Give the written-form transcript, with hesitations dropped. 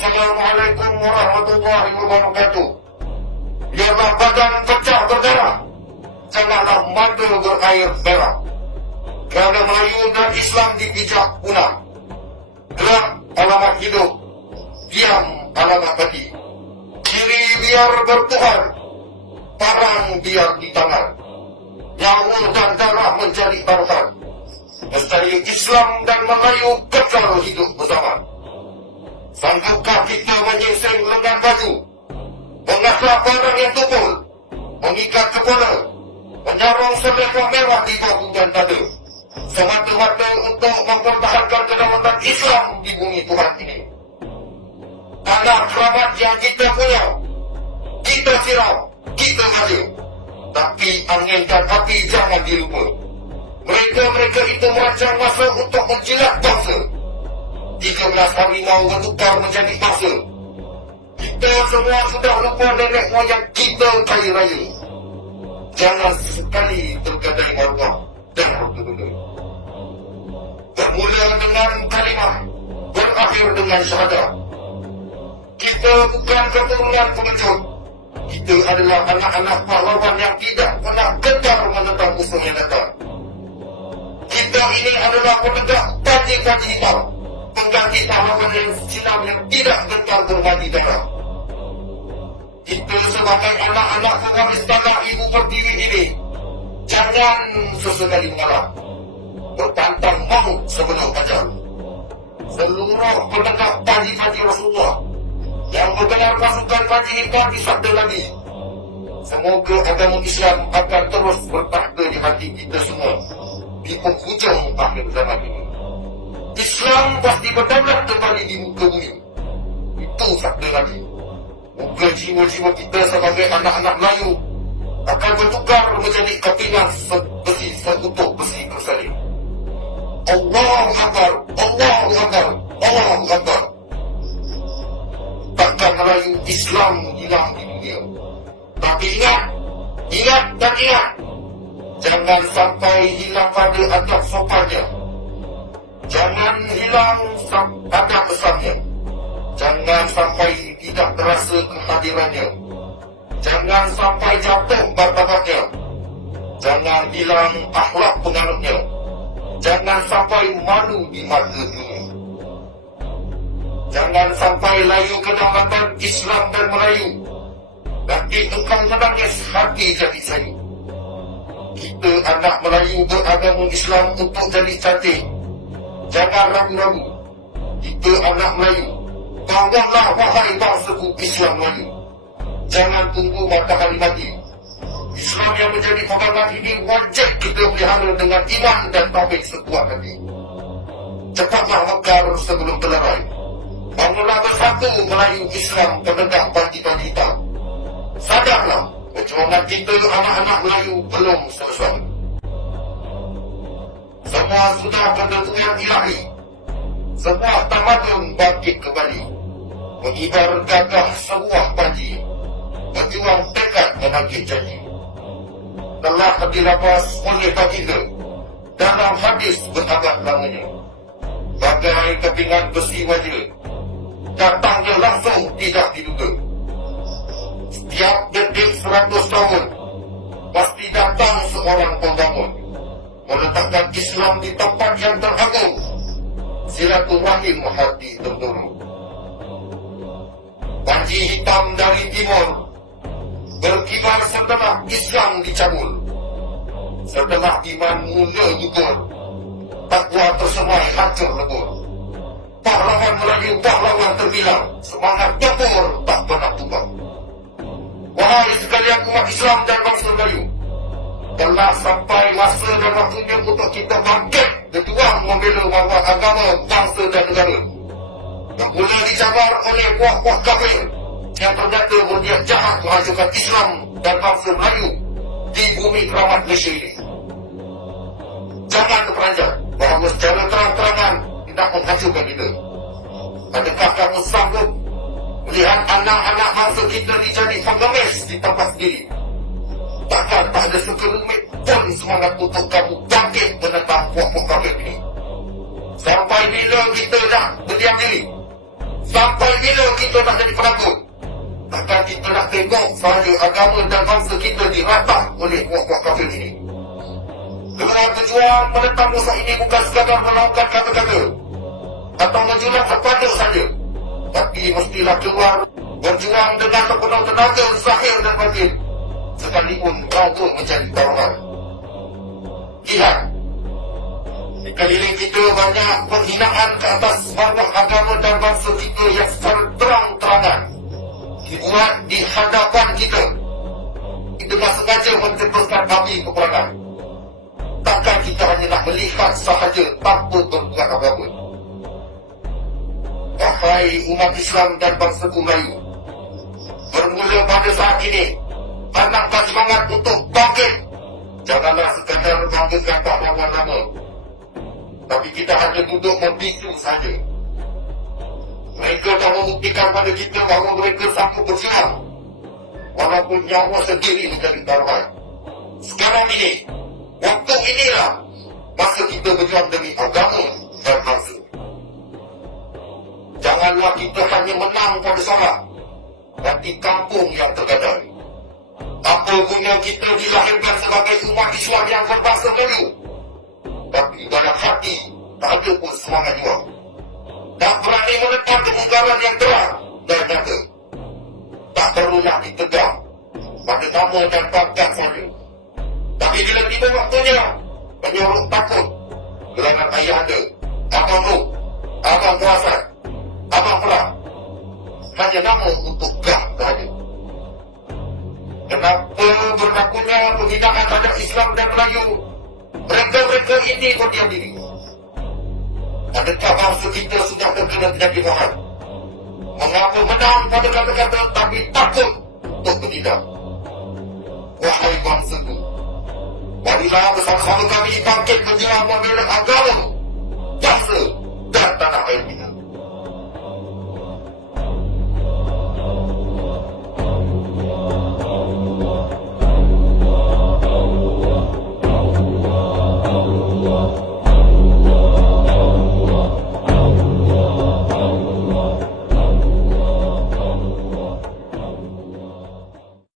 Assalamualaikum warahmatullahi wabarakatuh. Biarlah badan pecah berdarah, janganlah mata berair merah. Kerana Melayu dan Islam dipijak punah. Gerak alamat hidup, diam alamat mati. Kiri biar bertuhan, parang biar di tangan. Nyawa dan darah menjadi taruhan. Lestari Islam dan Melayu kekal hidup bersama. Sanggupkah kita menyingsing lengan baju, mengasah parang yang tebal, mengikat kepala, menyarong selekah merah di bahu dan dada, semata-mata untuk mempertahankan kedaulatan Islam di bumi Tuhan ini. Anak kerabat yang kita punya, kita siram, kita hadir. Tapi angin dan api jangan dilupa. Mereka itu merancang masa untuk menjilat bangsa. 13 harimau bertukar menjadi bangsa. Kita semua sudah lupa nenek moyang kita kaya raya. Jangan sekali tergadai maruah dan harta benda. Bermula dengan kalimah, berakhir dengan syahadah. Kita bukan keturunan pengecut. Kita adalah anak-anak pahlawan yang tidak pernah gentar menentang musuh yang datang. Kita ini adalah penegak panji-panji hitam, pengganti pahlawan yang silam yang tidak gentar berbagi darah. Kita sebagai anak-anak pewaris tanah ibu pertiwi ini, jangan sesekali mengalah, berpantang maut sebelum ajal. Seluruh penegak panji-panji Rasulullah yang bergelar pasukan panji hitam disabda lagi, semoga agama Islam akan terus bertakhta di hati kita semua di penghujung akhir zaman ini. Islam pasti berdaulat kembali di muka bumi. Itu sabda lagi. Moga jiwa-jiwa kita sebagai anak-anak Melayu akan bertukar menjadi kepingan besi seutuh besi bersalin. Allahu Akbar, Allahu Akbar, Allahu Akbar. Takkan Melayu Islam hilang di dunia. Tapi ingat dan ingat, jangan sampai hilang pada adab sopannya. Jangan hilang adab pesannya. Jangan sampai tidak terasa kehadirannya. Jangan sampai jatuh martabatnya. Jangan hilang akhlak penganutnya. Jangan sampai malu di mata dunia. Jangan sampai layu kedaulatan Islam dan Melayu. Nanti engkau menangis hati jadi sayu. Kita anak Melayu beragama Islam untuk jadi cantik. Jangan ragu-ragu. Kita anak Melayu. Bangunlah wahai bangsaku Islam Melayu. Jangan tunggu matahari mati. Islam yang menjadi pengamat ini wajib kita pelihara dengan iman dan tauhid sekuat hati. Cepatlah mekar sebelum terlerai. Bangunlah bersatu Melayu Islam penegak panji-panji hitam. Sadarlah, perjuangan kita anak-anak Melayu belum selesai. Semua sudah ketentuan ilahi. Semua tamadun bangkit kembali. Mengibar gagah sebuah panji. Berjuang tekad menagih janji. Telah dilapas oleh baginda dalam hadis berabad lamanya. Bagai kepingan besi wajah, datangnya langsung tidak diduga. Setiap detik 100 tahun pasti datang seorang pembangun, meletakkan Islam di tempat yang teragung. Silaturahim hati terdorong. Panji hitam dari timur berkibar setelah Islam dicabul. Setelah iman mula gugur, takwa tersemai hancur lebur. Pahlawan Melayu, pahlawan terbilang, semangat tempur tak pernah tumbang. Wahai sekalian umat Islam dan bangsa Melayu, telah sampai masa dan waktunya untuk kita bangkit berjuang membela maruah agama, bangsa dan negara. Yang mula dicabar oleh kuah-kuah kafir yang ternyata berniat jahat menghancurkan Islam dan bangsa Melayu di bumi keramat Malaysia ini. Jangan terperanjat bahawa secara terang-terangan tidak menghancurkan kita. Adakah kamu sanggup melihat anak-anak bangsa kita dijadi pengemis di tempat sendiri? Takkan tak ada sekelumit pun semangat untuk kamu bangkit menentang kuah-kuah kafir ini. Sampai bila kita nak berdiam diri? Sampai bila kita nak jadi penakut? Takkan kita nak tengok sahaja agama dan bangsa kita diratah oleh kuat-kuat kafir ini. Gelar berjuang menentang musuh ini bukan sekadar melakukan kata-kata atau menjulang kepada saja, tapi mestilah keluar berjuang dengan sepenuh tenaga zahir dan batin, sekalipun raga mencari tawaran. Lihat, di keliling kita banyak penghinaan ke atas maruah agama dan bangsa kita yang secara terang-terangan dibuat di hadapan kita. Kita tak sengaja mencetuskan api peperangan. Takkan kita hanya nak melihat sahaja tanpa berbuat apa-apa. Wahai umat Islam dan bangsaku Melayu, bermula pada saat ini, tanamkan semangat untuk bangkit. Janganlah sekadar bangkitkan pahlawan lama, tapi kita hanya duduk membisu saja. Mereka dah membuktikan pada kita bahawa mereka sanggup berjuang, walaupun nyawa sendiri menjadi taruhan. Sekarang ini, waktu inilah masa kita berjuang demi agama dan bangsa. Janganlah kita hanya menang pada saat di kampung yang tergadai. Apa guna kita dilahirkan sebagai umat Islam yang berbahasa Melayu, tapi dalam hati tak ada pun semangat juang, tak berani menentang kemungkaran yang terang dan nyata. Tak perlulah ditegang pada nama dan pangkat saja, tapi bila tiba waktunya menyorok takut gerangan ayah anda, abang Ruh, abang Puasan, abang Perang, hanya nama untuk gah sahaja. Kenapa berlakunya penghinaan terhadap Islam dan Melayu? Mereka-mereka ini berdiam diri. Adakah bangsa kita sudah terkena penyakit moral? Mengapa menang pada kata-kata tapi takut untuk bertindak? Wahai bangsaku, marilah bersama-sama kami bangkit menjelang membela agama, bangsa dan tanah air kita.